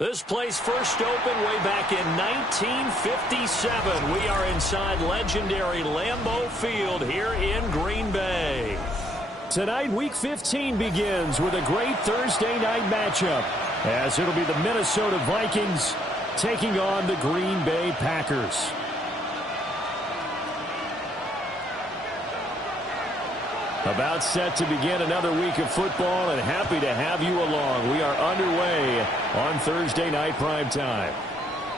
This place first opened way back in 1957. We are inside legendary Lambeau Field here in Green Bay. Tonight, Week 15 begins with a great Thursday night matchup, as it'll be the Minnesota Vikings taking on the Green Bay Packers. About set to begin another week of football, and happy to have you along. We are underway on Thursday night primetime.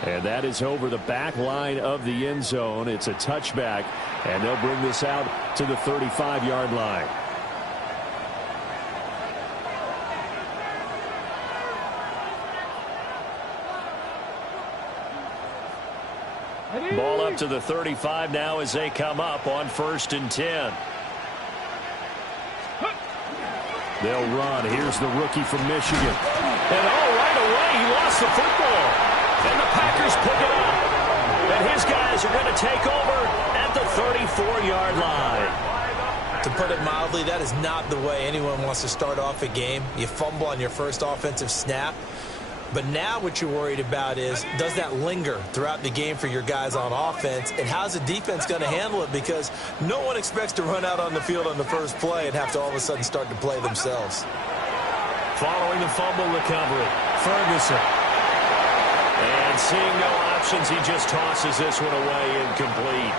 And that is over the back line of the end zone. It's a touchback, and they'll bring this out to the 35-yard line. Ball up to the 35 now as they come up on 1st and 10. They'll run. Here's the rookie from Michigan. And right away, he lost the football. And the Packers pick it up. And his guys are going to take over at the 34-yard line. To put it mildly, that is not the way anyone wants to start off a game. You fumble on your first offensive snap. But now what you're worried about is, does that linger throughout the game for your guys on offense? And how's the defense going to handle it? Because no one expects to run out on the field on the first play and have to all of a sudden start to play themselves. Following the fumble recovery, Ferguson. And seeing no options, he just tosses this one away incomplete.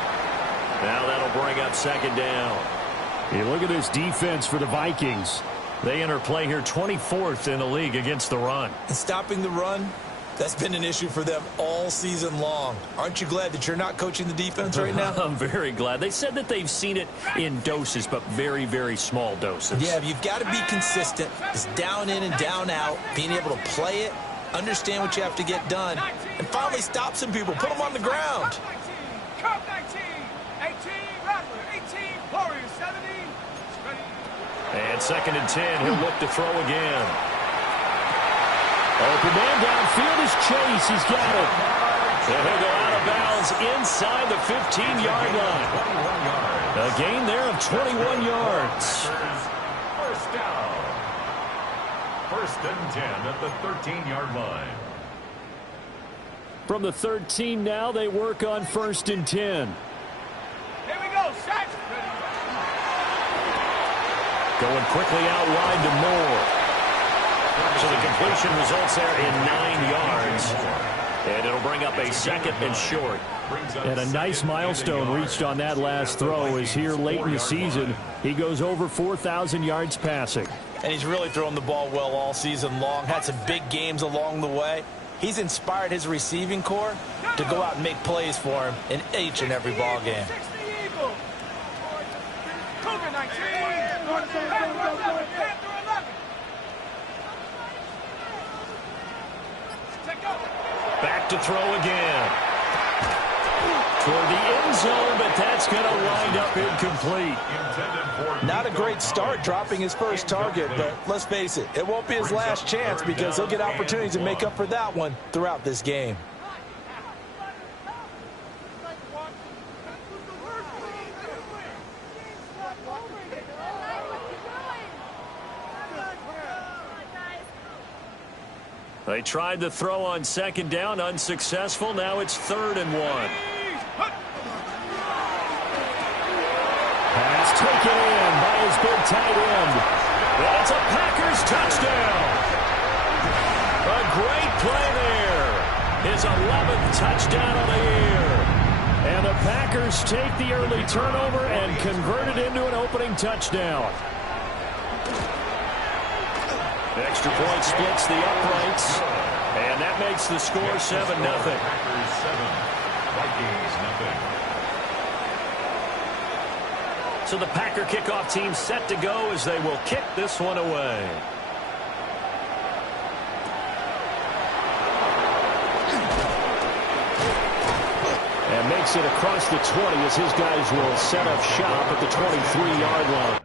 Now that'll bring up 2nd down. Hey, look at this defense for the Vikings. They enter play here 24th in the league against the run. And stopping the run, that's been an issue for them all season long. Aren't you glad that you're not coaching the defense right now? I'm very glad. They said that they've seen it in doses, but very, very small doses. Yeah, you've got to be consistent. It's down in and down out, being able to play it, understand what you have to get done, and finally stop some people, put them on the ground. 19, 18, Rattler, 18, Warriors, 70. And 2nd and 10, he'll look to throw again. Open man downfield is Chase. He's got it. And he'll go out of bounds inside the 15-yard line. A gain there of 21 yards. First down. 1st and 10 at the 13-yard line. From the 13 now, they work on 1st and 10. Here we go, set. Going quickly out wide to Moore. So the completion results there in 9 yards. And it'll bring up a 2nd and short. And a nice milestone reached on that last throw is here late in the season. He goes over 4,000 yards passing. And he's really thrown the ball well all season long. Had some big games along the way. He's inspired his receiving corps to go out and make plays for him in each and every ball game. Back to throw again. Toward the end zone, but that's going to wind up incomplete. Not a great start dropping his first target, but let's face it, it won't be his last chance because he'll get opportunities to make up for that one throughout this game. They tried to throw on 2nd down, unsuccessful. Now it's 3rd and 1. Pass taken in by his big tight end. And it's a Packers touchdown. A great play there. His 11th touchdown of the year. And the Packers take the early turnover and convert it into an opening touchdown. Extra point splits the uprights, and that makes the score 7-0. Packers 7, Vikings nothing. So the Packer kickoff team set to go as they will kick this one away. And makes it across the 20 as his guys will set up shop at the 23-yard line.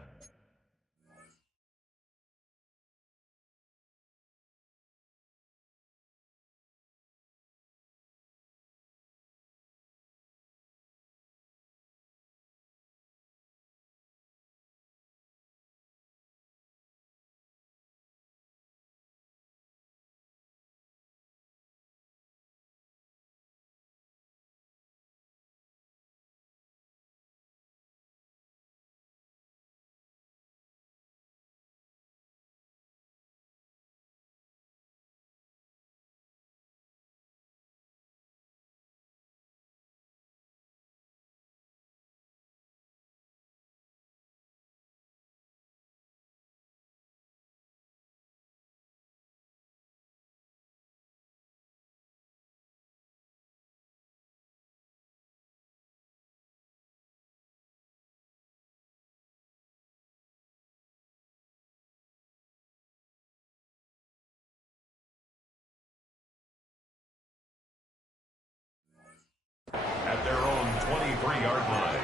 3-yard line.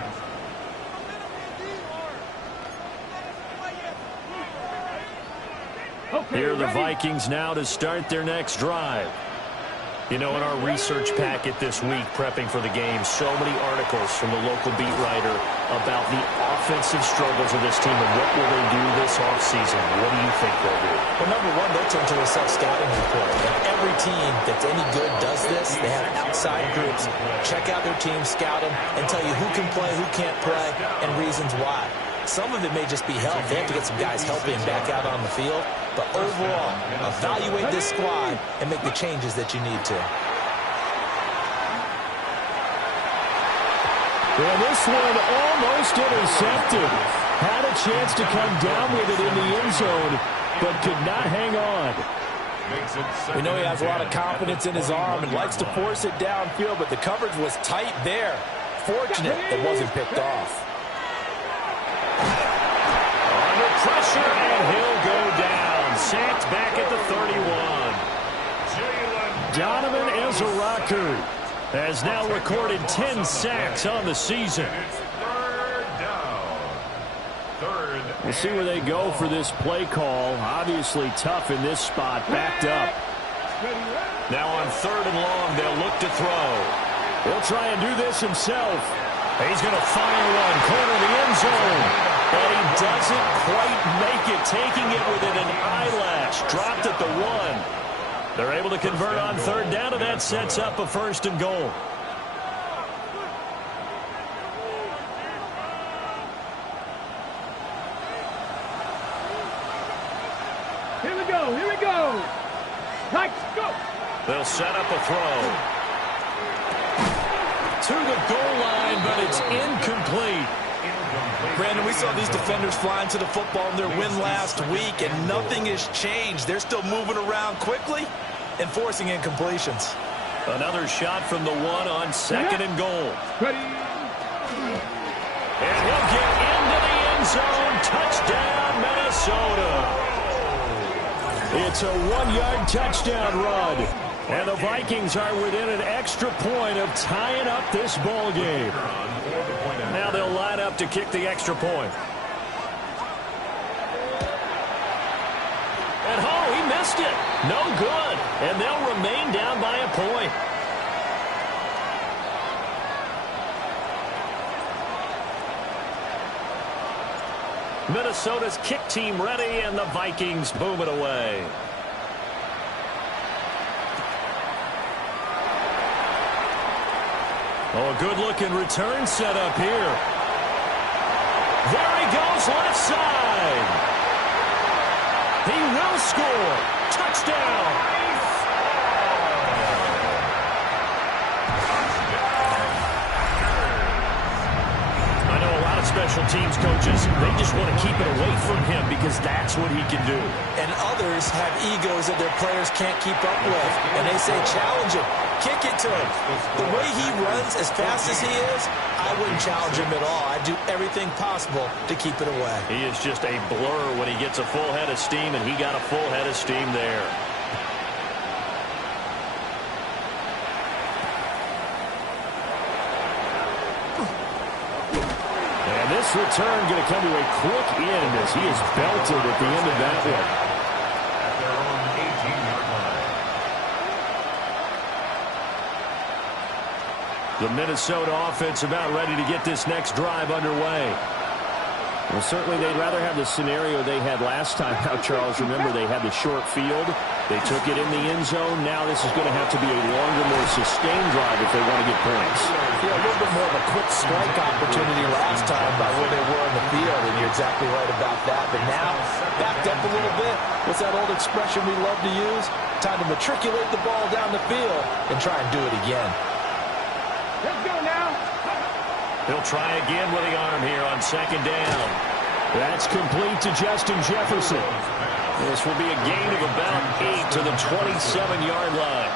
Here are the Vikings now to start their next drive. You know, in our research packet this week, prepping for the game, so many articles from the local beat writer about the offensive struggles of this team and what will they do this offseason. What do you think they'll do? Well, number one, they'll turn to a self-scouting report. And every team that's any good does this. They have outside groups. Check out their team, scout them, and tell you who can play, who can't play, and reasons why. Some of it may just be health. They have to get some guys helping back out on the field. But overall, evaluate this squad and make the changes that you need to. And this one almost intercepted. Had a chance to come down with it in the end zone, but could not hang on. We know he has a lot of confidence in his arm and likes to force it downfield, but the coverage was tight there. Fortunate it wasn't picked off. Under pressure, and he'll go down. Sacked back at the 31. Donovan Ezra-Rocker has now recorded 10 sacks on the season. We'll see where they go for this play call. Obviously tough in this spot, backed up. Now on 3rd and long, they'll look to throw. He'll try and do this himself. He's going to fire one, corner the end zone. But he doesn't quite make it, taking it within an eyelash. Dropped at the 1. They're able to convert on 3rd down, and that sets up a 1st and goal. Here we go. Here we go. Let's go. They'll set up a throw. To the goal line, but it's incomplete. Brandon, we saw these defenders flying to the football in their win last week, and nothing has changed. They're still moving around quickly and forcing incompletions. Another shot from the 1 on 2nd and goal. Ready. And he'll get into the end zone. Touchdown, Minnesota. It's a 1-yard touchdown run. And the Vikings are within an extra point of tying up this ball game. Now they'll line up to kick the extra point. And he missed it. No good. And they'll remain down by a point. Minnesota's kick team ready, and the Vikings boom it away. Oh, a good-looking return set up here. There he goes, left side. He will score. Touchdown. I know a lot of special teams coaches, they just want to keep it away from him because that's what he can do. And others have egos that their players can't keep up with. And they say, challenge him. Kick it to him. The way he runs as fast as he is, I wouldn't challenge him at all. I'd do everything possible to keep it away. He is just a blur when he gets a full head of steam, and he got a full head of steam there. And this return going to come to a quick end as he is belted at the end of that one. At their own 18-yard line. The Minnesota offense about ready to get this next drive underway. Well, certainly they'd rather have the scenario they had last time. Now, Charles, remember they had the short field. They took it in the end zone. Now this is going to have to be a longer, more sustained drive if they want to get points. Yeah, a little bit more of a quick strike opportunity last time by where they were on the field, and you're exactly right about that. But now, backed up a little bit. What's that old expression we love to use? Time to matriculate the ball down the field and try and do it again. Let's go now. He'll try again with the arm here on 2nd down. That's complete to Justin Jefferson. This will be a gain of about 8 to the 27-yard line.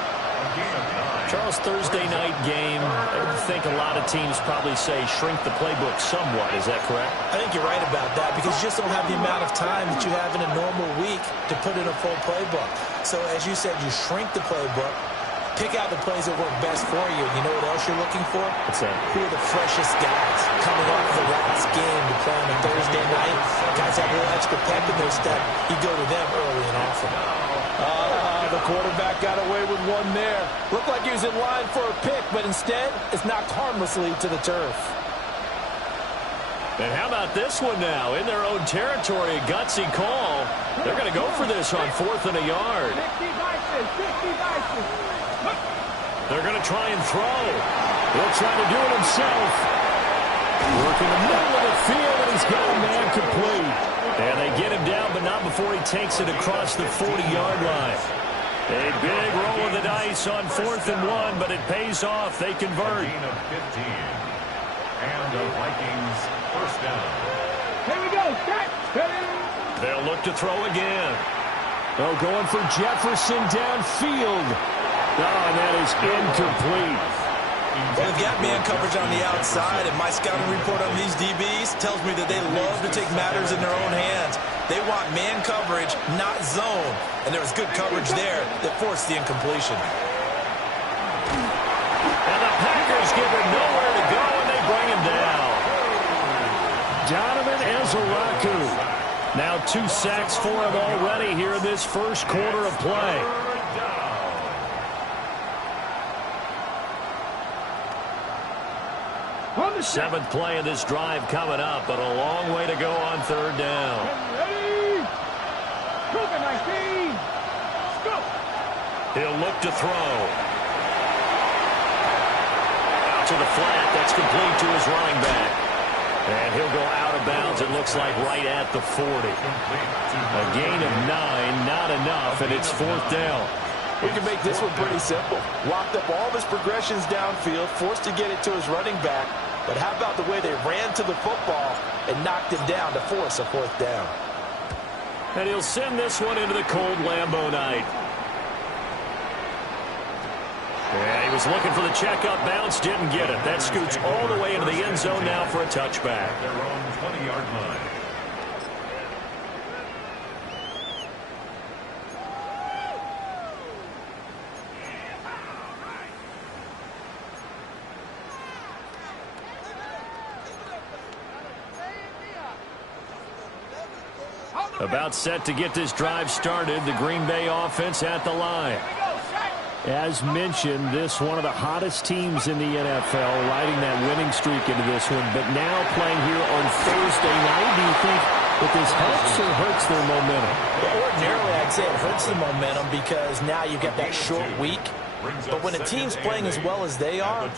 Charles, Thursday night game, I think a lot of teams probably say shrink the playbook somewhat. Is that correct? I think you're right about that because you just don't have the amount of time that you have in a normal week to put in a full playbook. So as you said, you shrink the playbook, pick out the plays that work best for you. And you know what else you're looking for? What's that? Who are the freshest guys coming off the last game to play on a Thursday night? Guys have a little extra pep in their step. You go to them early and often. The quarterback got away with one there. Looked like he was in line for a pick, but instead, it's knocked harmlessly to the turf. And how about this one now? In their own territory, a gutsy call. They're going to go for this on 4th and a yard. They're going to try and throw. He'll try to do it himself. Working the middle of the field, and he's got a man complete. And they get him down, but not before he takes it across the 40-yard line. A big roll of the dice on 4th and 1, but it pays off. They convert. A gain of 15. And the Vikings first down. Here we go. Catch. They'll look to throw again. Oh, going for Jefferson downfield. Oh, and that is incomplete. Well, they've got man coverage on the outside, and my scouting report on these DBs tells me that they love to take matters in their own hands. They want man coverage, not zone. And there was good coverage there that forced the incompletion. And the Packers give him nowhere to go, and they bring him down. Donovan Ezeraku. Now 2 sacks for him already here in this first quarter of play. The 7th play of this drive coming up, but a long way to go on 3rd down. He'll look to throw. Out to the flat. That's complete to his running back. And he'll go out of bounds, it looks like, right at the 40. A gain of 9, not enough, and it's 4th down. We can make this one pretty simple. Locked up all of his progressions downfield, forced to get it to his running back. But how about the way they ran to the football and knocked him down to force a 4th down? And he'll send this one into the cold Lambeau night. Yeah, he was looking for the checkup bounce, didn't get it. That scoots all the way into the end zone now for a touchback. Their own 20-yard line. About set to get this drive started, the Green Bay offense at the line. As mentioned, this one of the hottest teams in the NFL, riding that winning streak into this one, but now playing here on Thursday night. Do you think that this helps or hurts their momentum? Well, ordinarily, I'd say it hurts the momentum because now you've got that short week. But when a team's playing as well as they are,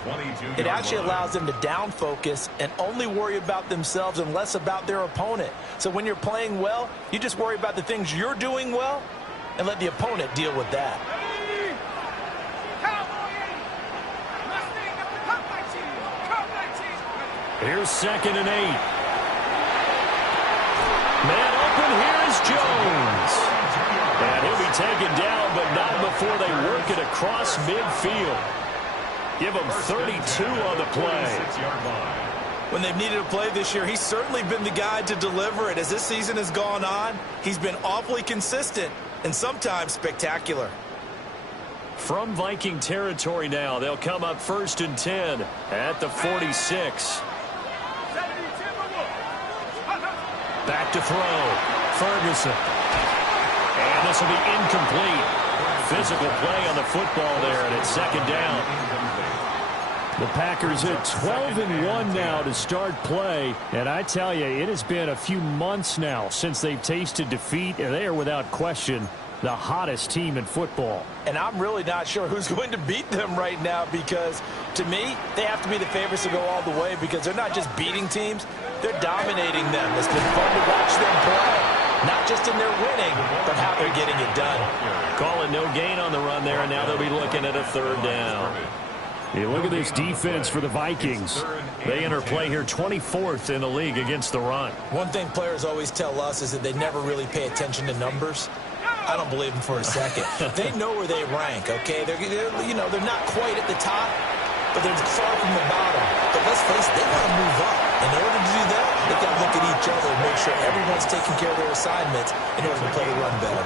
it actually allows them to down focus and only worry about themselves and less about their opponent. So when you're playing well, you just worry about the things you're doing well and let the opponent deal with that. Here's 2nd and 8. Man open, here is Jones. And he'll be taken down, but not before they work it across midfield. Give him 32 on the play. When they've needed a play this year, he's certainly been the guy to deliver it. As this season has gone on, he's been awfully consistent and sometimes spectacular. From Viking territory now, they'll come up 1st and 10 at the 46. Back to throw. Ferguson. And this will be incomplete. Physical play on the football there, and it's 2nd down. The Packers at 12-1 now to start play. And I tell you, it has been a few months now since they've tasted defeat, and they are without question the hottest team in football. And I'm really not sure who's going to beat them right now because, to me, they have to be the favorites to go all the way because they're not just beating teams, they're dominating them. It's been fun to watch them play, not just in their winning, but how they're getting it done. Call it no gain on the run there, and now they'll be looking at a 3rd down. You look at this defense for the Vikings. They enter play here 24th in the league against the run. One thing players always tell us is that they never really pay attention to numbers. I don't believe them for a second. They know where they rank, okay? They're not quite at the top, but they're far from the bottom. But let's face it, they got to move up. In order to do that, they got to look at each other and make sure everyone's taking care of their assignments in order to play the run better.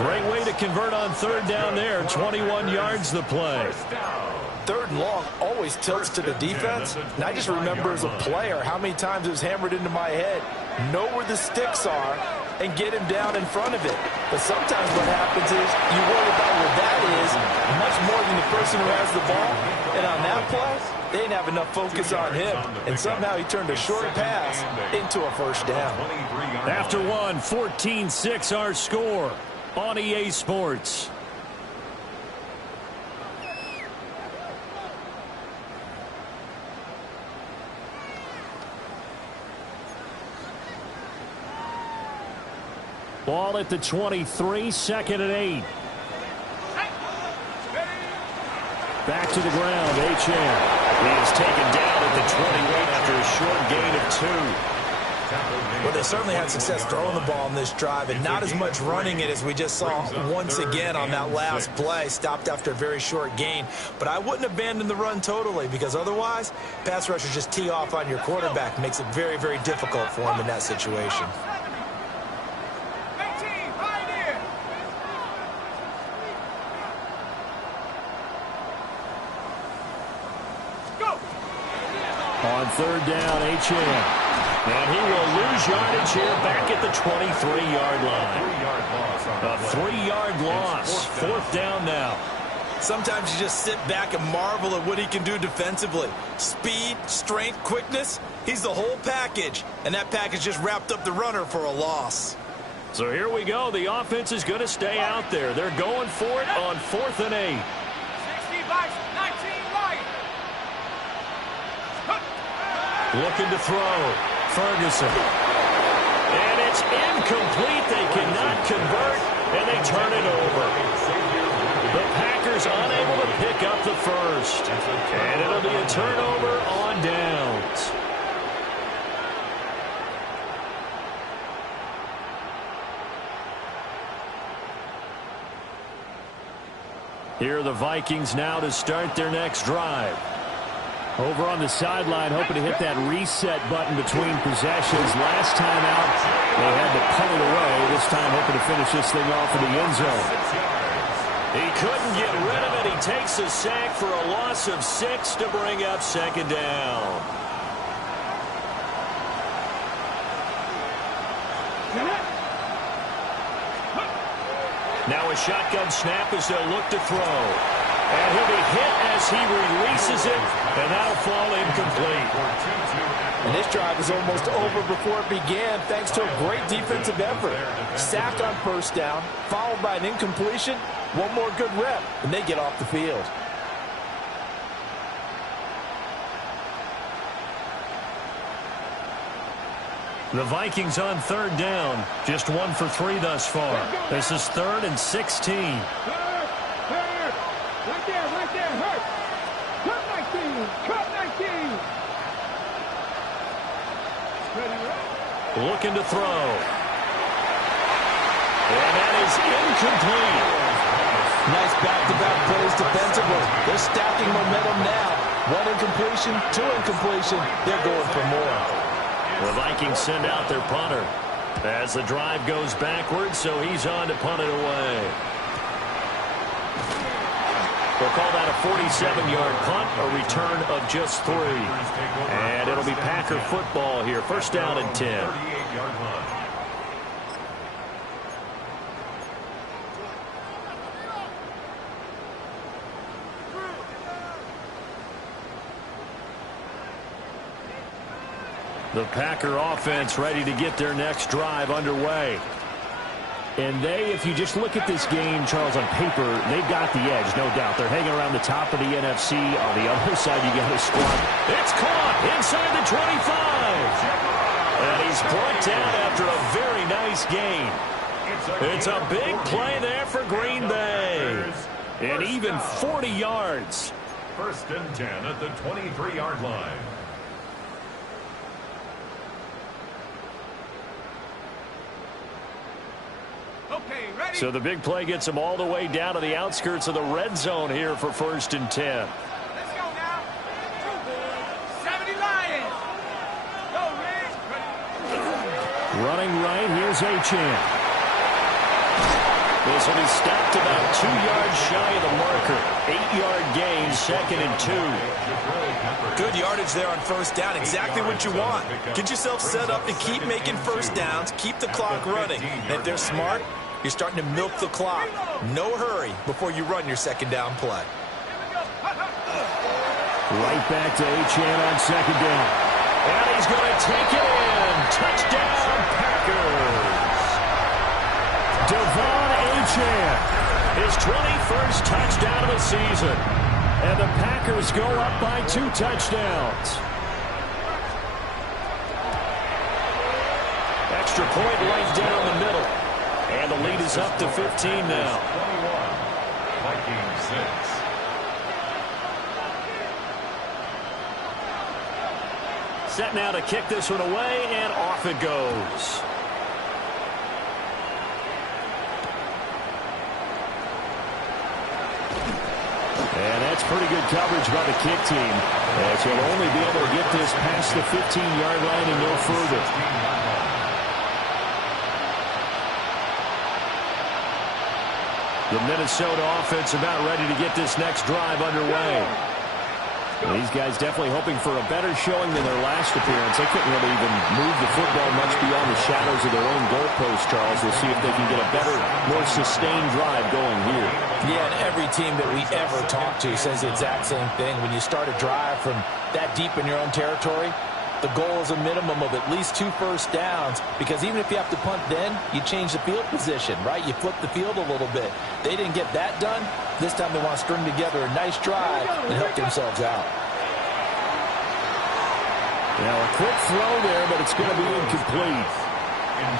Great way to convert on third down there. 21 yards the play. Third and long always tilts to the defense. And I just remember as a player how many times it was hammered into my head. Know where the sticks are and get him down in front of it. But sometimes what happens is you worry about where that is much more than the person who has the ball. And on that play, they didn't have enough focus on him. And somehow he turned a short pass into a first down. After one, 14-6 our score on EA Sports. Ball at the 23, second and 8. Back to the ground, H.M. He is taken down at the 28 after a short gain of 2. Well, they certainly had success throwing the ball on this drive and not as much running it as we just saw once again on that last play. Stopped after a very short gain. But I wouldn't abandon the run totally because otherwise, pass rushers just tee off on your quarterback. Makes it very, very difficult for him in that situation. On third down, H.M. And he will lose yardage here back at the 23-yard line. A 3-yard loss. Fourth down now. Sometimes you just sit back and marvel at what he can do defensively. Speed, strength, quickness. He's the whole package. And that package just wrapped up the runner for a loss. So here we go. The offense is going to stay out there. They're going for it on 4th and 8. 60 by 19 right. Looking to throw. Ferguson. And it's incomplete. They cannot convert, and they turn it over. The Packers unable to pick up the first. And it'll be a turnover on downs. Here are the Vikings now to start their next drive. Over on the sideline, hoping to hit that reset button between possessions. Last time out, they had to punt it away. This time, hoping to finish this thing off in the end zone. He couldn't get rid of it. He takes a sack for a loss of 6 to bring up second down. Now a shotgun snap as they'll look to throw. And he'll be hit as he releases it, and that'll fall incomplete. And this drive is almost over before it began thanks to a great defensive effort. Sack on first down, followed by an incompletion. One more good rep, and they get off the field. The Vikings on third down. Just 1 for 3 thus far. This is 3rd and 16. Right there, hurt. Cut 19. Looking to throw. And that is incomplete. Nice back-to-back plays defensively. They're stacking momentum now. 1 incompletion, 2 incompletion. They're going for more. The Vikings send out their punter as the drive goes backwards, so he's on to punt it away. We'll call that a 47-yard punt, a return of just 3. And it'll be Packer football here. First down and 10. The Packer offense ready to get their next drive underway. And they, if you just look at this game, Charles, on paper, they've got the edge, no doubt. They're hanging around the top of the NFC. On the other side, you got a squad. It's caught inside the 25. And he's brought down after a very nice gain. It's a big play there for Green Bay. And even 40 yards. 1st and 10 at the 23-yard line. So the big play gets them all the way down to the outskirts of the red zone here for 1st and 10. Let's go now. Running right, here's Achane. This will be stopped about 2 yards shy of the marker. 8-yard gain, 2nd and 2. Good yardage there on first down. Exactly what you want. Get yourself set up to keep making first downs, keep the clock running. And if they're smart, you're starting to milk the clock. No hurry before you run your second down play. Right back to Achane on second down. And he's going to take it in. Touchdown, Packers. Devon Achane, his 21st touchdown of the season. And the Packers go up by 2 touchdowns. Extra point right down the middle. And the lead is up to 15 now. 21, Vikings 6. Set now to kick this one away, and off it goes. And that's pretty good coverage by the kick team, as he'll only be able to get this past the 15-yard line and no further. The Minnesota offense about ready to get this next drive underway. These guys definitely hoping for a better showing than their last appearance. They couldn't really even move the football much beyond the shadows of their own goalpost, Charles. We'll see if they can get a better, more sustained drive going here. Yeah, and every team that we ever talk to says the exact same thing. When you start a drive from that deep in your own territory, the goal is a minimum of at least 2 first downs, because even if you have to punt then, you change the field position, right? You flip the field a little bit. They didn't get that done. This time they want to string together a nice drive and help themselves out. Now a quick throw there, but it's going to be incomplete.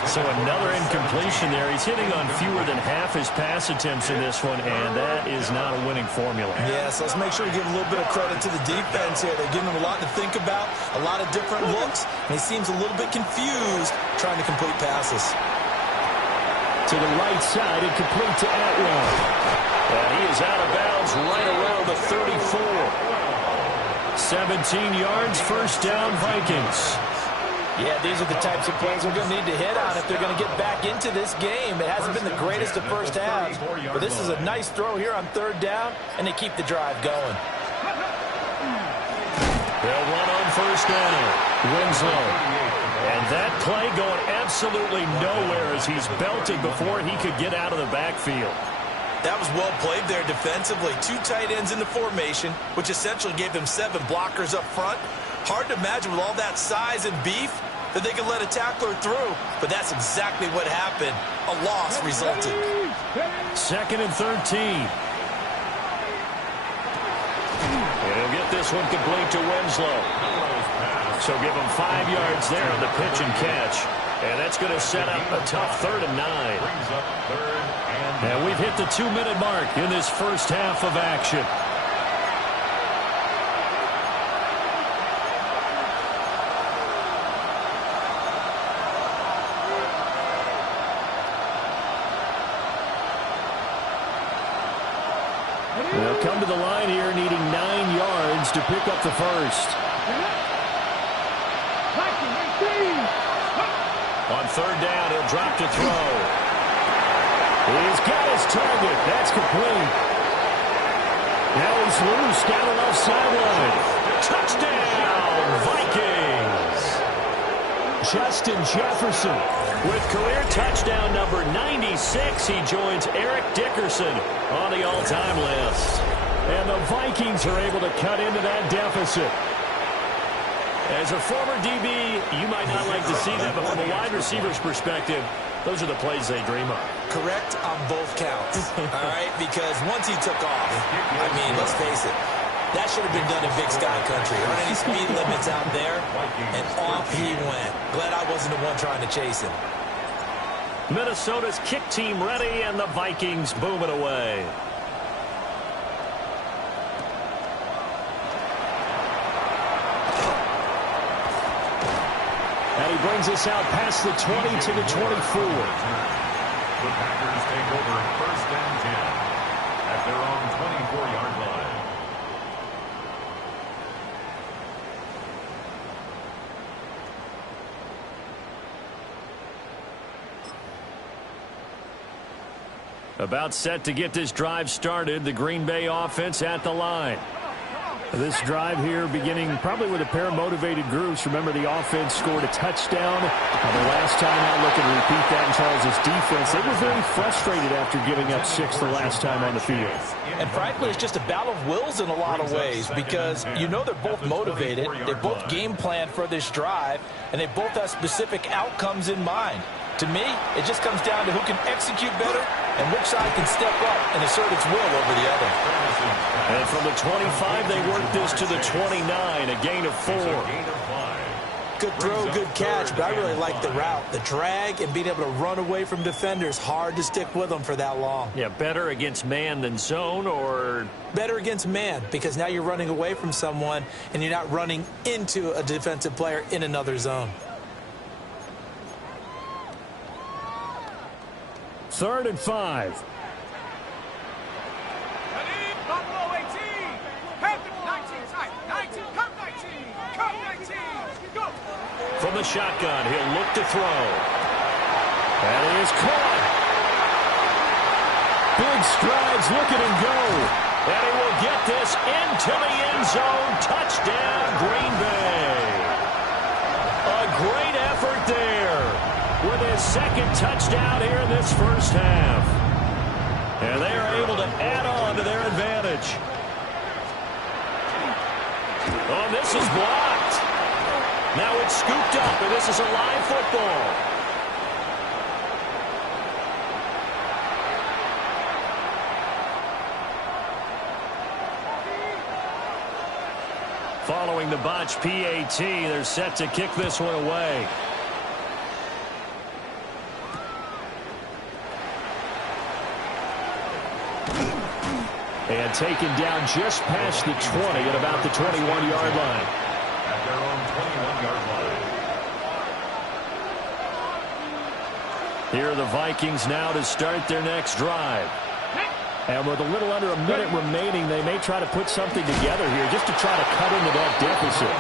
So another incompletion there. He's hitting on fewer than half his pass attempts in this one, and that is not a winning formula. Yeah, so let's make sure we give a little bit of credit to the defense here. They're giving him a lot to think about, a lot of different looks, and he seems a little bit confused trying to complete passes. To the right side, incomplete to Atwell. And he is out of bounds right around the 34. 17 yards, first down, Vikings. Yeah, these are the types of plays we're going to need to hit on if they're going to get back into this game. It hasn't been the greatest of first halves, but this is a nice throw here on third down, and they keep the drive going. They'll run on first down. Winslow. And that play going absolutely nowhere as he's belted before he could get out of the backfield. That was well played there defensively. 2 tight ends in the formation, which essentially gave them 7 blockers up front. Hard to imagine with all that size and beef that they could let a tackler through, but that's exactly what happened. A loss resulted. 2nd and 13. And he'll get this one complete to Winslow. So give him 5 yards there on the pitch and catch. And that's going to set up a tough 3rd and 9. And we've hit the 2-minute mark in this first half of action. They'll come to the line here needing 9 yards to pick up the first. On third down, he'll drop to throw. He's got his target. That's complete. Now he's loose down the left sideline. Touchdown, Vikings. Justin Jefferson with career touchdown number 96. He joins Eric Dickerson on the all-time list. And the Vikings are able to cut into that deficit. As a former DB, you might not like to see that, but from a wide receiver's perspective, those are the plays they dream of. Correct on both counts, all right? Because once he took off, I mean, let's face it, that should have been done in Big Sky Country. There aren't any speed limits out there, and off he went. Glad I wasn't the one trying to chase him. Minnesota's kick team ready, and the Vikings boom it away. And he brings us out past the 20 to the 24. The Packers take over 1st and 10 at their own 24-yard line. About set to get this drive started. The Green Bay offense at the line. This drive here beginning probably with a pair of motivated groups. Remember, the offense scored a touchdown. The last time out, looking to repeat that in Charles' defense. They were very frustrated after giving up 6 the last time on the field. And frankly, it's just a battle of wills in a lot of ways because you know they're both motivated. They both game plan for this drive, and they both have specific outcomes in mind. To me, it just comes down to who can execute better and which side can step up and assert its will over the other. And from the 25, they work this to the 29, a gain of 4. Good throw, good catch, but I really like the route. The drag and being able to run away from defenders, hard to stick with them for that long. Yeah, better against man than zone, or? Better against man, because now you're running away from someone and you're not running into a defensive player in another zone. 3rd and 5. From the shotgun, he'll look to throw. That is caught. Big strides, look at him go. And he will get this into the end zone. Touchdown, Green Bay. A great effort there with his 2nd touchdown here in this first half. And they are able to add on to their advantage. Oh, this is blocked. Now it's scooped up, and this is a live football. Following the botch PAT, they're set to kick this one away. And taken down just past the 20 at about the 21-yard line. At their own 21-yard line. Here are the Vikings now to start their next drive. And with a little under a minute remaining, they may try to put something together here just to try to cut into that deficit.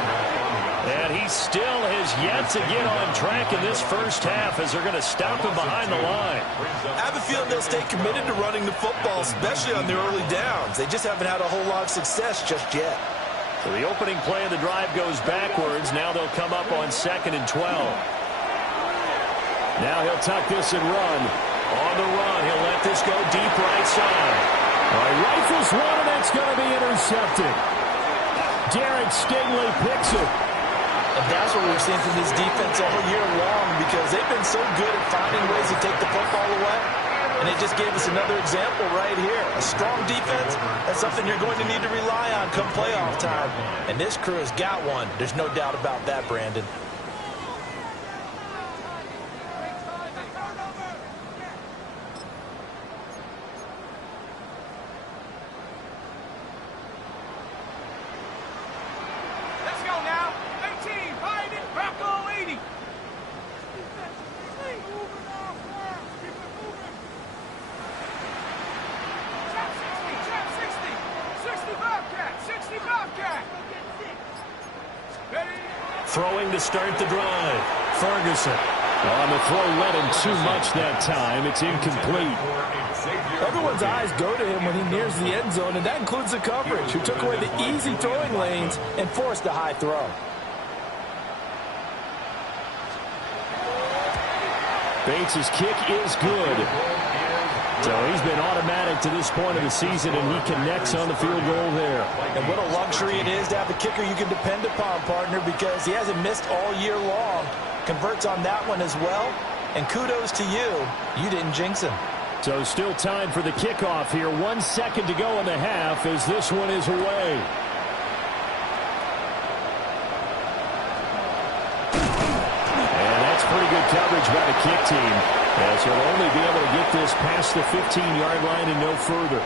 And he still has yet to get on track in this first half as they're going to stop him behind the line. I have a feeling they'll stay committed to running the football, especially on the early downs. They just haven't had a whole lot of success just yet. So the opening play of the drive goes backwards. Now they'll come up on 2nd and 12. Now he'll tuck this and run. On the run, he'll let this go deep right side. All right, rifles one, and that's going to be intercepted. Derek Stingley picks it. And that's what we've seen from this defense all year long because they've been so good at finding ways to take the football away. And they just gave us another example right here. A strong defense, that's something you're going to need to rely on come playoff time. And this crew has got one. There's no doubt about that, Brandon. Throwing to start the drive. Ferguson. On the throw, led him too much that time. It's incomplete. Everyone's eyes go to him when he nears the end zone, and that includes the coverage, who took away the easy throwing lanes and forced a high throw. Bates' kick is good. So he's been automatic to this point of the season, and he connects on the field goal there. And what a luxury it is to have a kicker you can depend upon, partner, because he hasn't missed all year long. Converts on that one as well. And kudos to you. You didn't jinx him. So still time for the kickoff here. 1 second to go in the half as this one is away. And that's pretty good coverage by the kick team, as he'll only be able to get this past the 15-yard line and no further.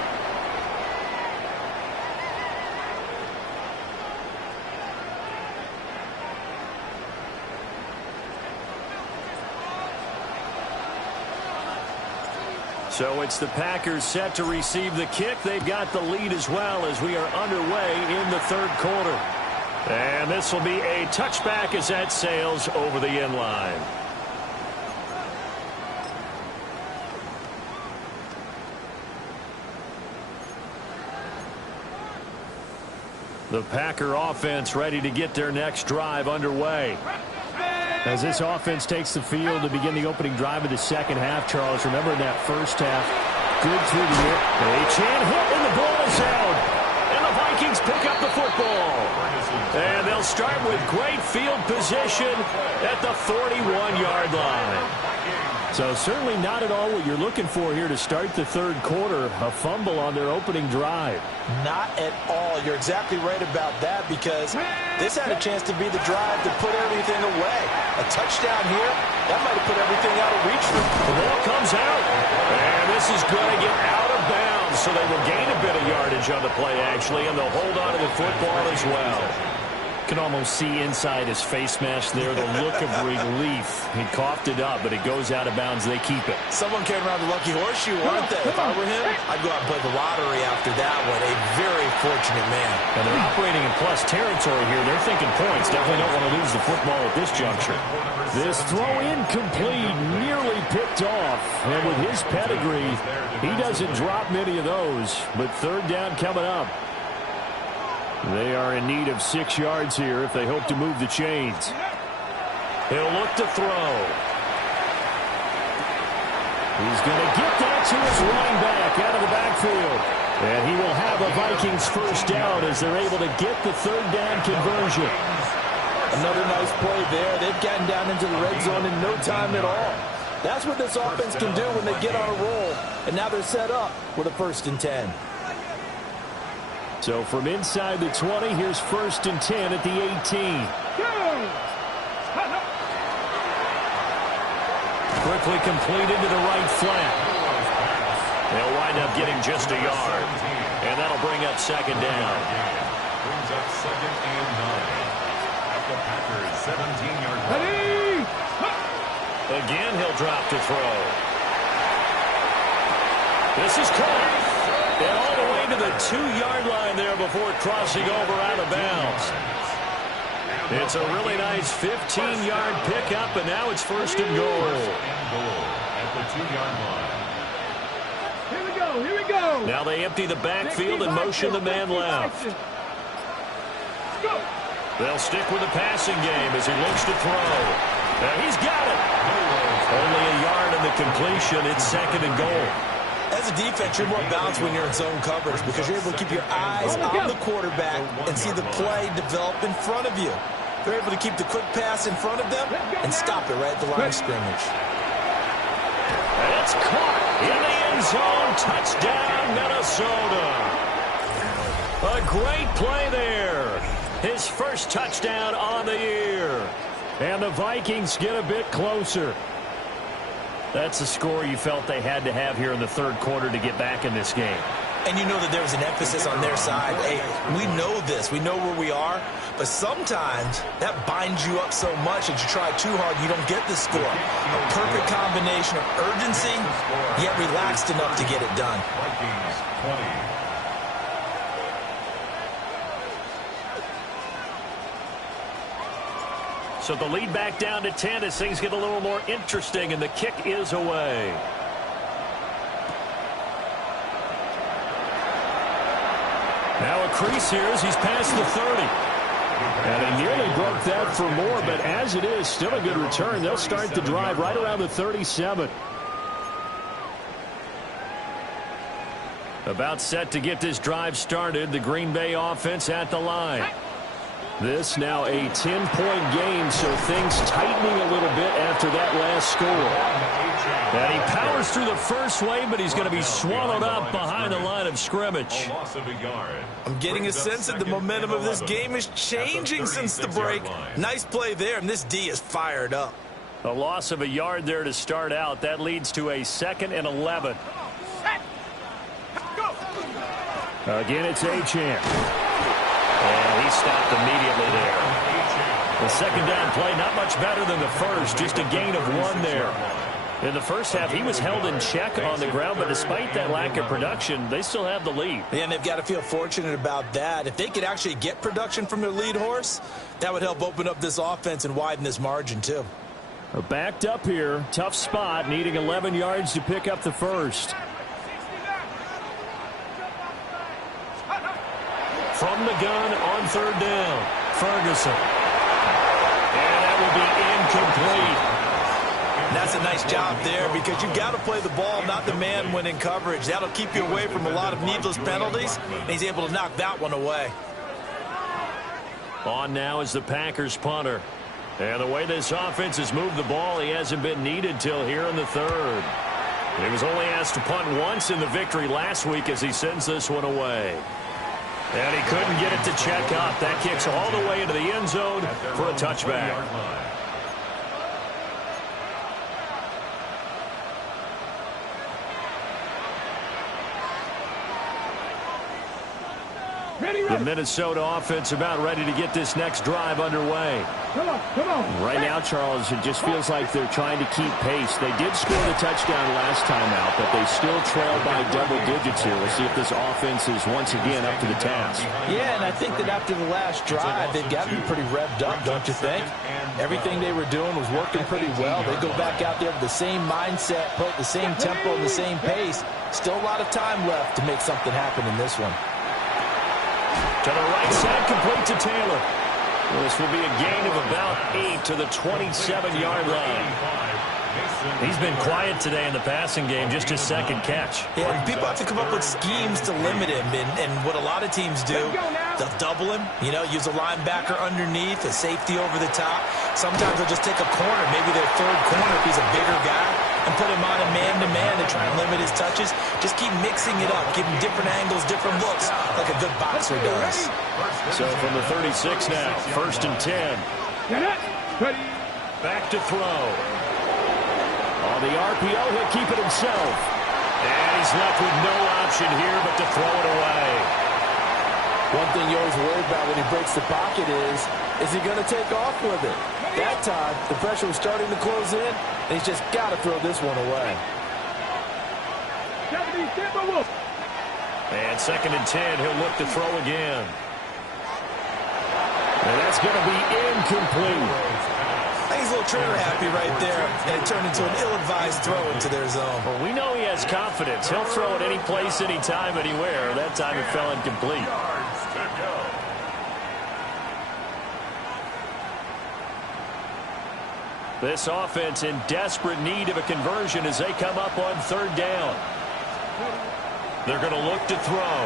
So it's the Packers set to receive the kick. They've got the lead as well as we are underway in the 3rd quarter. And this will be a touchback as that sails over the end line. The Packer offense ready to get their next drive underway. As this offense takes the field to begin the opening drive of the second half, Charles, remember in that first half, good through the air. A-chan hit, and the ball is out. And the Vikings pick up the football. And they'll start with great field position at the 41-yard line. So certainly not at all what you're looking for here to start the third quarter. A fumble on their opening drive. Not at all. You're exactly right about that, because this had a chance to be the drive to put everything away. A touchdown here, that might have put everything out of reach for them. The ball comes out, and this is going to get out of bounds, so they will gain a bit of yardage on the play, actually, and they'll hold on to the football as well. Can almost see inside his face mask there the look of relief. He coughed it up, but it goes out of bounds. They keep it. Someone came around the lucky horseshoe, aren't they? If I were him, I'd go out and play the lottery after that one. A very fortunate man. And they're operating in plus territory here. They're thinking points. Definitely don't want to lose the football at this juncture. This throw incomplete, nearly picked off. And with his pedigree, he doesn't drop many of those. But third down coming up. They are in need of 6 yards here if they hope to move the chains. He'll look to throw. He's going to get that to his running back out of the backfield. And he will have a Vikings first down as they're able to get the third down conversion. Another nice play there. They've gotten down into the red zone in no time at all. That's what this offense can do when they get on a roll. And now they're set up with a 1st and 10. So from inside the 20, here's 1st and 10 at the 18. Quickly completed to the right flat. They'll wind up getting just a yard. And that'll bring up 2nd down. Brings up 2nd and 9. At the Packers' 17-yard line. Again, he'll drop to throw. This is caught. And all the way to the 2-yard line there before crossing over out of bounds. It's a really nice 15-yard pickup, and now it's 1st and goal. At the 2-yard line. Here we go, here we go. Now they empty the backfield and motion the man left. They'll stick with the passing game as he looks to throw. Now he's got it. Only a yard in the completion. It's 2nd and goal. As a defense, you're more balanced when you're in zone coverage because you're able to keep your eyes on the quarterback and see the play develop in front of you. They're able to keep the quick pass in front of them and stop it right at the line of scrimmage. It's caught in the end zone. Touchdown, Minnesota. A great play there. His first touchdown on the year. And the Vikings get a bit closer. That's the score you felt they had to have here in the third quarter to get back in this game. And you know that there was an emphasis on their side. Hey, we know this. We know where we are. But sometimes that binds you up so much that you try too hard, you don't get the score. A perfect combination of urgency, yet relaxed enough to get it done. Vikings 20. So the lead back down to 10 as things get a little more interesting, and the kick is away. Now a crease here as he's past the 30. And he nearly broke that for more, but as it is, still a good return. They'll start the drive right around the 37. About set to get this drive started, the Green Bay offense at the line. This now a 10-point game, so things tightening a little bit after that last score. And he powers through the first wave, but he's going to be swallowed up behind the line of scrimmage. I'm getting a sense that the momentum of this game is changing since the break. Nice play there, and this D is fired up. A loss of a yard there to start out. That leads to a 2nd and 11. Again, it's A-Chan. And he stopped immediately there. The 2nd down play, not much better than the first, just a gain of 1 there. In the first half, he was held in check on the ground, but despite that lack of production, they still have the lead. Yeah, and they've got to feel fortunate about that. If they could actually get production from their lead horse, that would help open up this offense and widen this margin, too. Backed up here, tough spot, needing 11 yards to pick up the first. from the gun on third down. Ferguson. And that will be incomplete. That's a nice job there because you've got to play the ball, not the man when in coverage. That'll keep you away from a lot of needless penalties, and he's able to knock that one away. On now is the Packers punter. And the way this offense has moved the ball, he hasn't been needed till here in the third. And he was only asked to punt once in the victory last week as he sends this one away. And he couldn't get it to check up. That kicks all the way into the end zone for a touchback. The Minnesota offense about ready to get this next drive underway. Come on. Right now, Charles, it just feels like they're trying to keep pace. They did score the touchdown last time out, but they still trail by double digits here. We'll see if this offense is once again up to the task. Yeah, and I think that after the last drive, they've got to be pretty revved up, don't you think? Everything they were doing was working pretty well. They go back out there with the same mindset, play at the same tempo and the same pace. Still a lot of time left to make something happen in this one. To the right side, complete to Taylor. Well, this will be a gain of about 8 to the 27-yard line. He's been quiet today in the passing game, just his second catch. Yeah, people have to come up with schemes to limit him, and what a lot of teams do, they'll double him, use a linebacker underneath, a safety over the top. Sometimes they'll just take a corner, maybe their third corner if he's a bigger guy, and put him on a man-to-man to try and limit his touches. Just keep mixing it up, give him different angles, different looks, like a good boxer does. So from the 36 now, 1st and 10. Back to throw. On the RPO, he'll keep it himself. And he's left with no option here but to throw it away. One thing you always worry about when he breaks the pocket is he going to take off with it? That time, the pressure was starting to close in, and he's just got to throw this one away. And 2nd and 10, he'll look to throw again. And that's going to be incomplete. I think he's a little trigger happy right there, and it turned into an ill-advised throw into their zone. Well, we know he has confidence. He'll throw it any place, anytime, anywhere. That time it fell incomplete. This offense in desperate need of a conversion as they come up on 3rd down. They're going to look to throw.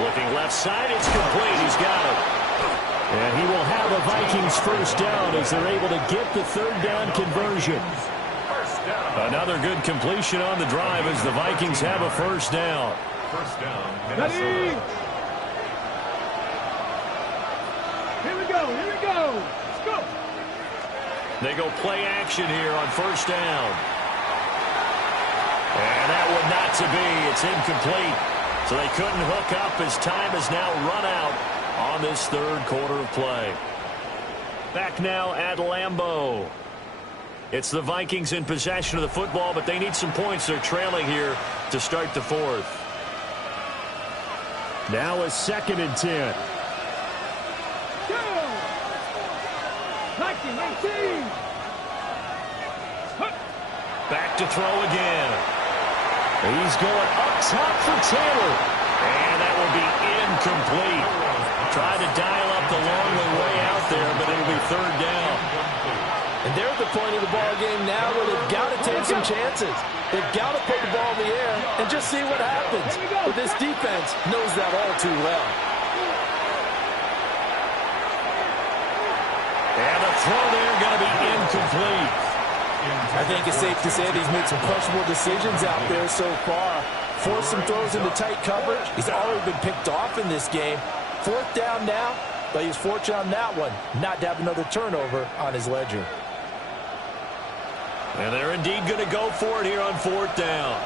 Looking left side, it's complete. He's got it. And he will have a Vikings first down as they're able to get the 3rd down conversion. Another good completion on the drive as the Vikings have a first down. First down, Minnesota. Here we go. Let's go. They go play action here on 1st down. And that one not to be. It's incomplete. So they couldn't hook up as time has now run out on this 3rd quarter of play. Back now at Lambeau. It's the Vikings in possession of the football, but they need some points. They're trailing here to start the 4th. Now a 2nd and 10. Back to throw again. He's going up top for Taylor. And that will be incomplete. Tried to dial up the long way out there, but it'll be 3rd down. And they're at the point of the ball game now where they've got to take some chances. They've got to put the ball in the air and just see what happens. But this defense knows that all too well. And the throw there going to be incomplete. I think it's safe to say that he's made some questionable decisions out there so far. Forced some throws into tight coverage. He's already been picked off in this game. 4th down now, but he's fortunate on that one not to have another turnover on his ledger. And they're indeed going to go for it here on 4th down.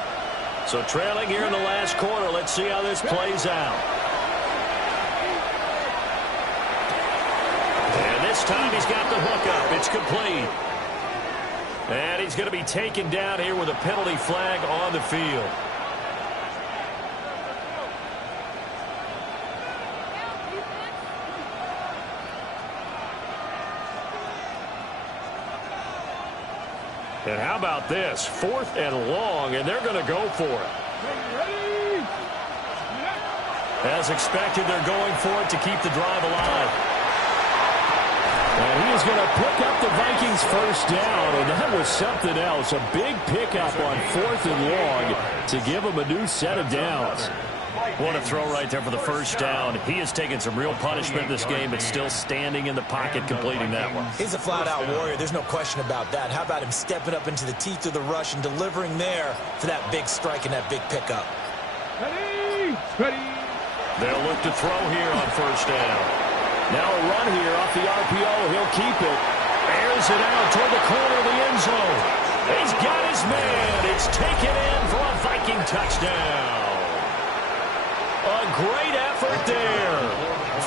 So trailing here in the last quarter. Let's see how this plays out. And this time he's got the hook up. It's complete. And he's going to be taken down here with a penalty flag on the field. And how about this? 4th and long, and they're going to go for it. As expected, they're going for it to keep the drive alive. And he is going to pick up the Vikings first down, and that was something else. A big pickup on 4th and long to give him a new set of downs. What a throw right there for the first down. He has taken some real punishment in this game, but still standing in the pocket completing that one. He's a flat-out warrior. There's no question about that. How about him stepping up into the teeth of the rush and delivering there for that big strike and that big pickup? Ready, ready. They'll look to throw here on first down. Now a run here off the RPO. He'll keep it. Airs it out toward the corner of the end zone. He's got his man. It's taken in for a Viking touchdown. A great effort there.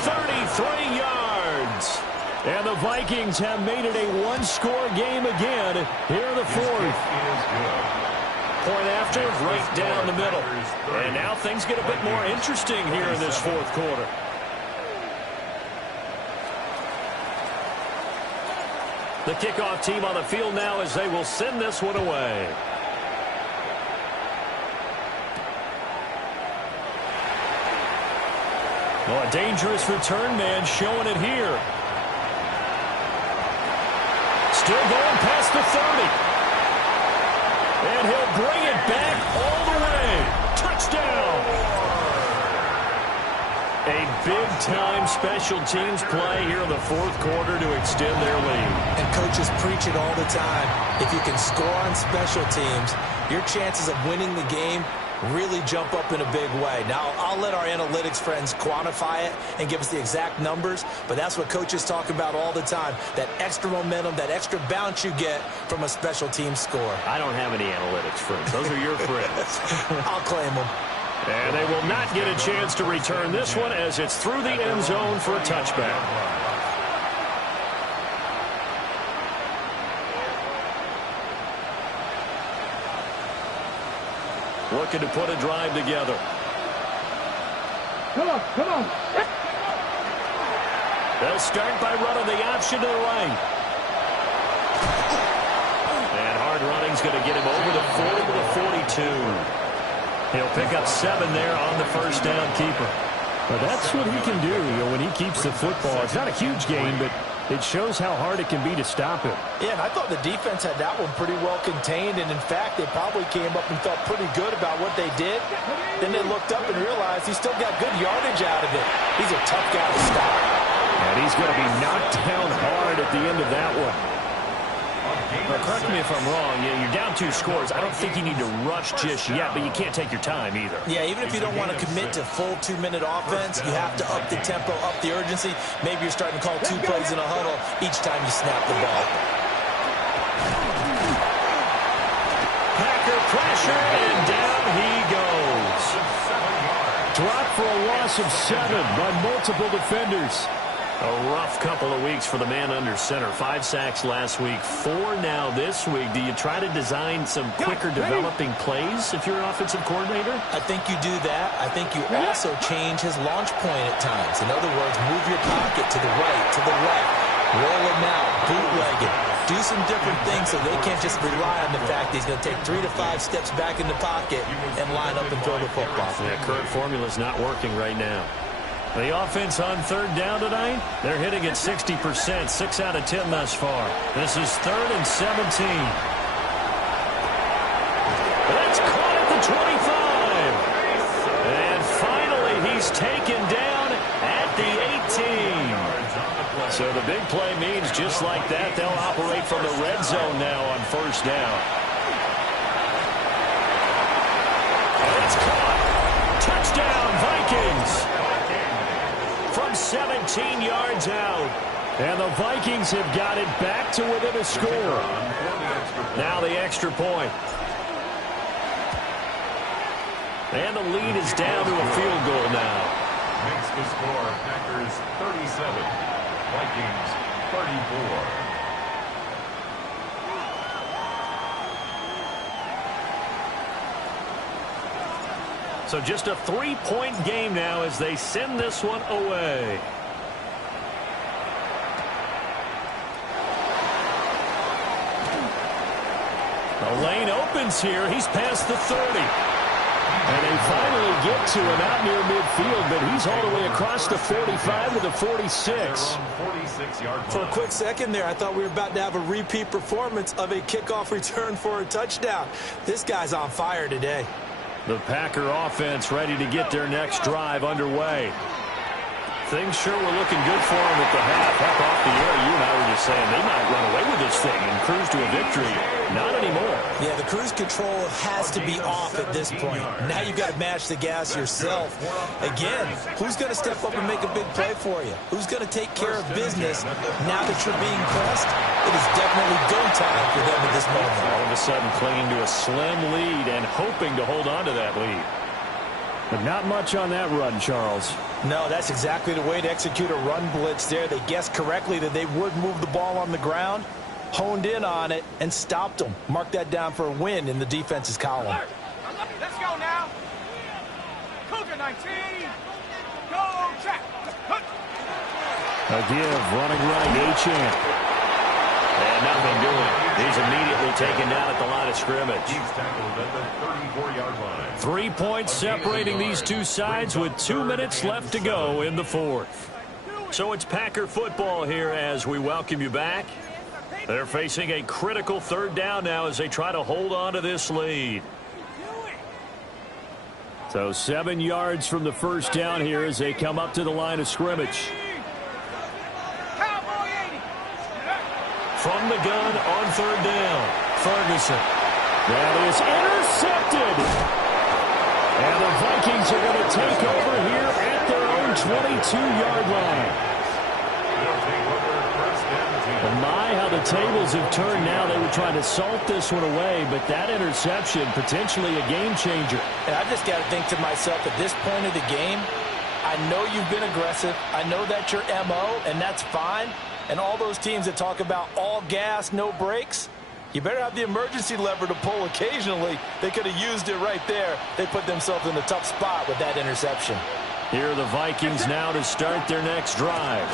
33 yards. And the Vikings have made it a one-score game again here in the fourth. Point after, right down the middle. And now things get a bit more interesting here in this fourth quarter. The kickoff team on the field now as they will send this one away. Oh, a dangerous return man showing it here. Still going past the 30. And he'll bring it back all the way. Touchdown. A big-time special teams play here in the fourth quarter to extend their lead. And coaches preach it all the time. If you can score on special teams, your chances of winning the game really jump up in a big way. Now, I'll let our analytics friends quantify it and give us the exact numbers, but that's what coaches talk about all the time, that extra momentum, that extra bounce you get from a special team score. I don't have any analytics friends. Those are your friends. I'll claim them. And they will not get a chance to return this one as it's through the end zone for a touchback. Looking to put a drive together. Come on, come on. They'll start by running the option to the right. And hard running's going to get him over the 40 to the 42. He'll pick up 7 there on the first down keeper. But that's what he can do, when he keeps the football. It's not a huge gain, but it shows how hard it can be to stop him. Yeah, and I thought the defense had that one pretty well contained, and in fact, they probably came up and felt pretty good about what they did. Then they looked up and realized he still got good yardage out of it. He's a tough guy to stop. And he's going to be knocked down hard at the end of that one. Well, correct me if I'm wrong. Yeah, you're down 2 scores. I don't think you need to rush just yet, but you can't take your time either. Yeah, even if you don't want to commit to full 2-minute offense, you have to up the tempo, up the urgency. Maybe you're starting to call 2 plays in a huddle each time you snap the ball. Packer pressure, and down he goes. Dropped for a loss of 7 by multiple defenders. A rough couple of weeks for the man under center. 5 sacks last week, 4 now this week. Do you try to design some quicker developing plays if you're an offensive coordinator? I think you do that. I think you also change his launch point at times. In other words, move your pocket to the right, to the left, roll him out, bootleg it. Do some different things so they can't just rely on the fact that he's going to take 3 to 5 steps back in the pocket and line up and throw the football. Yeah, current formula is not working right now. The offense on third down tonight, they're hitting at 60%, 6 out of 10 thus far. This is 3rd and 17. That's caught at the 25. And finally, he's taken down at the 18. So the big play means just like that, they'll operate from the red zone now on first down. And it's caught. Touchdown, Vikings. From 17 yards out. And the Vikings have got it back to within a score. Now the extra point. And the lead is down to a field goal now. Makes the score Packers 37, Vikings 34. So just a 3-point game now as they send this one away. The lane opens here. He's past the 30. And they finally get to him out near midfield, but he's all the way across the 45 to the 46. For a quick second there, I thought we were about to have a repeat performance of a kickoff return for a touchdown. This guy's on fire today. The Packer offense ready to get their next drive underway. Things sure were looking good for him at the half. Heck, off the air, you and I were just saying they might run away with this thing and cruise to a victory. Not anymore. Yeah, the cruise control has to be off at this point. Now you've got to match the gas yourself. Again, who's going to step up and make a big play for you? Who's going to take care of business now that you're being pressed? It is definitely go time for them at this moment. All of a sudden clinging to a slim lead and hoping to hold on to that lead. But not much on that run, Charles. No, that's exactly the way to execute a run blitz there. They guessed correctly that they would move the ball on the ground, honed in on it, and stopped them. Mark that down for a win in the defense's column. Let's go now. Cougar 19. Go check. A give, running right, A-Champ. And nothing doing. He's immediately taken down at the line of scrimmage. He's tackled at the 34-yard line. 3 points separating these two sides with 2 minutes left to go in the fourth. So it's Packer football here as we welcome you back. They're facing a critical third down now as they try to hold on to this lead. So 7 yards from the first down here as they come up to the line of scrimmage. From the gun on third down, Ferguson. That is intercepted. And the Vikings are going to take over here at their own 22-yard line. And my, how the tables have turned now. They were trying to salt this one away, but that interception, potentially a game changer. And I just got to think to myself, at this point of the game, I know you've been aggressive. I know that's your MO, and that's fine. And all those teams that talk about all gas, no brakes, you better have the emergency lever to pull occasionally. They could have used it right there. They put themselves in a tough spot with that interception. Here are the Vikings now to start their next drive.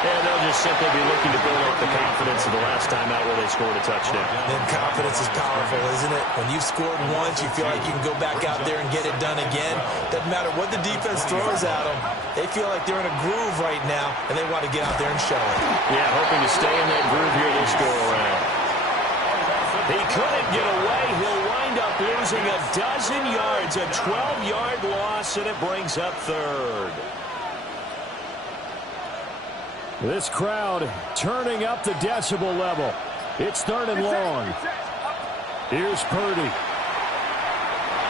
And they'll just simply be looking to build up the confidence of the last time out where they scored a touchdown. And confidence is powerful, isn't it? When you've scored once, you feel like you can go back out there and get it done again. Doesn't matter what the defense throws at them. They feel like they're in a groove right now, and they want to get out there and show it. Yeah, hoping to stay in that groove here this go-around. He couldn't get away. He'll wind up losing a dozen yards, a 12-yard loss, and it brings up third. This crowd turning up the decibel level. It's third and long. Here's Purdy.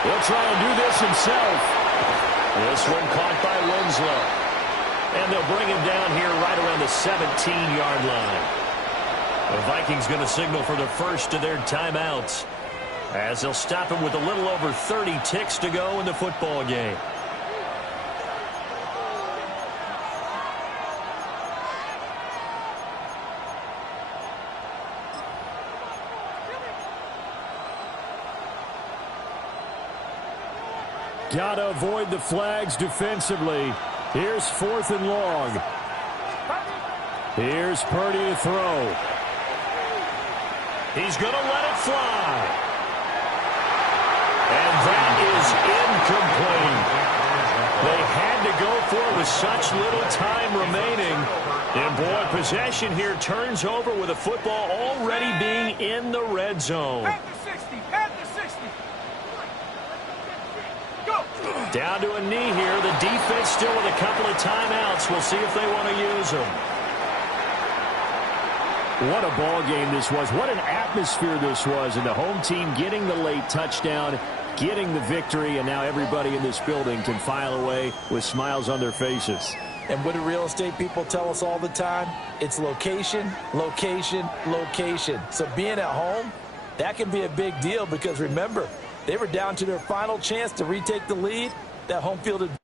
He'll try and do this himself. This one caught by Winslow. And they'll bring him down here right around the 17-yard line. The Vikings going to signal for the first of their timeouts as they'll stop him with a little over 30 ticks to go in the football game. Got to avoid the flags defensively. Here's 4th and long. Here's Purdy to throw. He's going to let it fly. And that is incomplete. They had to go for it with such little time remaining. And boy, possession here turns over with a football already being in the red zone. Down to a knee here. The defense still with a couple of timeouts. We'll see if they want to use them. What a ball game this was. What an atmosphere this was. And the home team getting the late touchdown, getting the victory, and now everybody in this building can file away with smiles on their faces. And what do real estate people tell us all the time? It's location, location, location. So being at home, that can be a big deal because remember, they were down to their final chance to retake the lead. That home field advantage